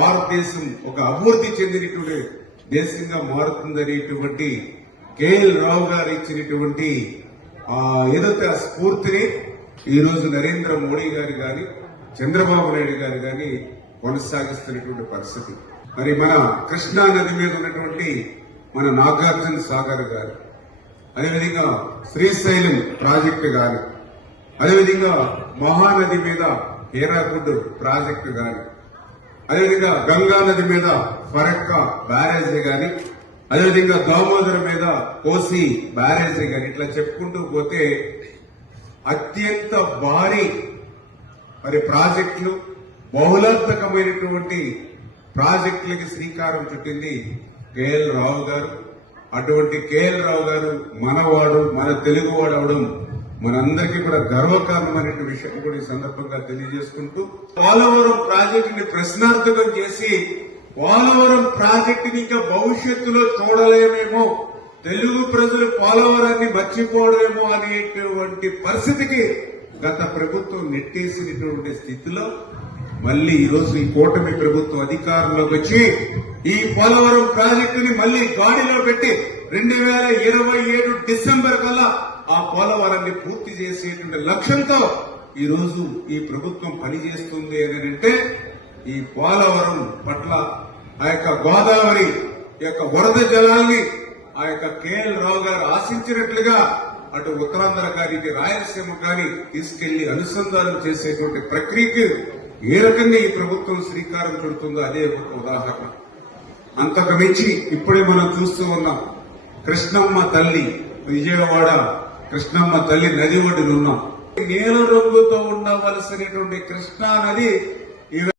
భారతదేశం ఒక అభివృద్ధి చెందినటువంటి దేశంగా మారుతుందనేటువంటి కేఎల్ రావు గారు ఇచ్చినటువంటి ఆ ఏదైతే ఆ స్ఫూర్తిని ఈరోజు నరేంద్ర మోడీ గారు కానీ చంద్రబాబు నాయుడు గారు కానీ కొనసాగిస్తున్నటువంటి పరిస్థితి. మరి మన కృష్ణా నది మీద ఉన్నటువంటి మన నాగార్జున సాగర్ గారు అదేవిధంగా శ్రీశైలం ప్రాజెక్టు గాని అదేవిధంగా మహానది మీద హీరాకుడ్ ప్రాజెక్టు గాని అదేవిధంగా గంగా నది మీద ఫరక్క బ్యారేజీ గాని అదేవిధంగా దామోదర మీద కోసి బ్యారేజీ గాని ఇట్లా చెప్పుకుంటూ పోతే అత్యంత భారీ మరి ప్రాజెక్టులు బహుళార్థకమైనటువంటి ప్రాజెక్టులకి శ్రీకారం చుట్టింది కేఎల్ రావు గారు. అటువంటి కేఎల్ రావు గారు మనవాడు మన తెలుగువాడు అవడం మనందరికీ కూడా గర్వకారణమైన విషయం కూడా ఈ సందర్భంగా తెలియజేసుకుంటూ పోలవరం ప్రాజెక్టుని ప్రశ్నార్థకం చేసి పోలవరం ప్రాజెక్టుని ఇంకా భవిష్యత్తులో చూడలేమేమో తెలుగు ప్రజలు పోలవరాన్ని మర్చిపోవడమేమో అనేటువంటి పరిస్థితికి గత ప్రభుత్వం నెట్టేసినటువంటి స్థితిలో మళ్ళీ ఈరోజు ఈ కూటమి ప్రభుత్వం అధికారంలోకి వచ్చి ఈ పోలవరం ప్రాజెక్టుని మళ్ళీ గాడిలో పెట్టి రెండు వేల ఇరవై ఏడు డిసెంబర్ కల్లా ఆ పోలవరాన్ని పూర్తి చేసేటువంటి లక్ష్యంతో ఈ రోజు ఈ ప్రభుత్వం పనిచేస్తుంది అని అంటే ఈ పోలవరం పట్ల ఆ యొక్క గోదావరి యొక్క వరద జలాల్ని ఆ యొక్క కేఎల్ రావు గారు ఆశించినట్లుగా అటు ఉత్తరాంధ్ర గారికి రాయలసీమ గారి తీసుకెళ్ళి అనుసంధానం చేసేటువంటి ప్రక్రియకి ఏ రకంగా ఈ ప్రభుత్వం శ్రీకారం చుడుతుందో అదే ఒక ఉదాహరణ. అంతకు మించి ఇప్పుడే మనం చూస్తూ ఉన్నాం. కృష్ణమ్మ తల్లి విజయవాడ కృష్ణమ్మ తల్లి నది ఒడ్డున ఉన్నాం నీల రంగుతో ఉండవలసినటువంటి కృష్ణా నది